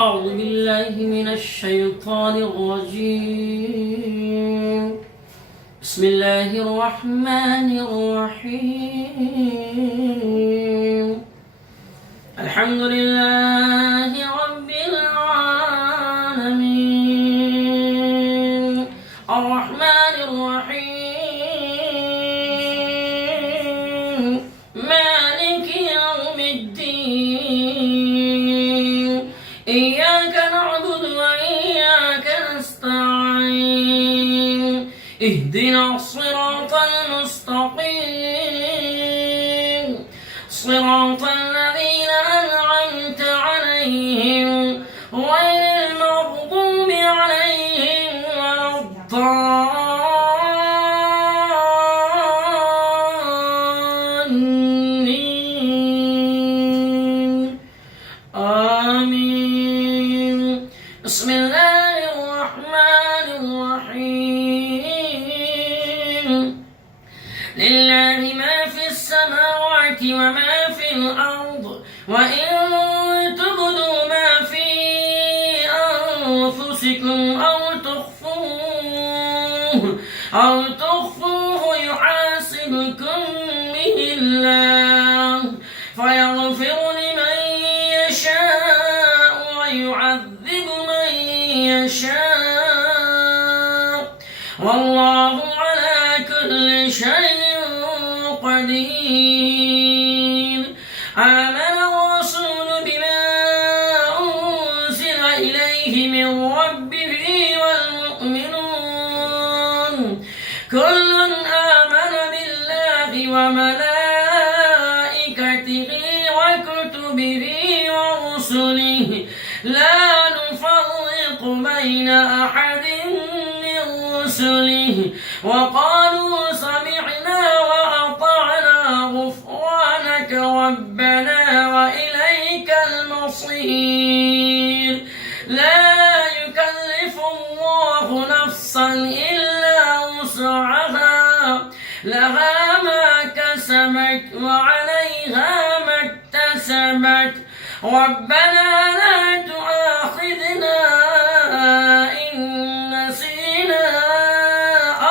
أعوذ بالله من الشيطان الرجيم. بسم الله الرحمن الرحيم. الحمد لله رب العالمين الرحمن الرحيم مالك يوم الدين إياك نعبد وإياك نستعين اهدنا الصراط المستقيم صراط الذين أنعمت عليهم غير المغضوب عليهم ولا الضالين آمين. بسم الله الرحمن الرحيم. لله ما في السماوات وما في الأرض وإن تبدوا ما في أنفسكم أو تخفوه يحاسبكم به الله فيغفر لمن يشاء ويعذب من يشاء والله على كل شيء قدير. آمن الرسول بما أنزل إليه من ربه والمؤمنون كل آمن بالله وملائكته وكتبه ورسله لا نفرق بين أحد من رسله وقالوا سمعنا وأطعنا غفرانك ربنا وإليك المصير. لا يكلف الله نفسا إلا وسعها لها ما كسبت وعليها ما اكتسبت ربنا لا تؤاخذنا إن نسينا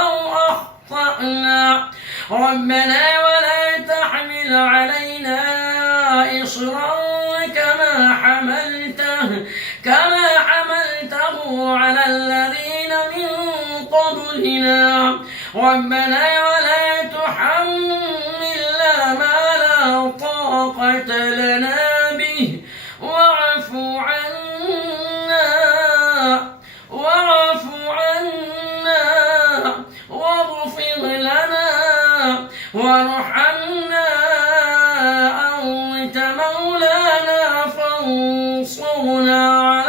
أو أخطأنا ربنا ولا تحمل علينا إصرا كما حملته على الذين من قبلنا ربنا ولا تحملنا ما لا طاقة لنا به واعف عنا واغفر لنا وارحمنا أنت مولانا فانصرنا على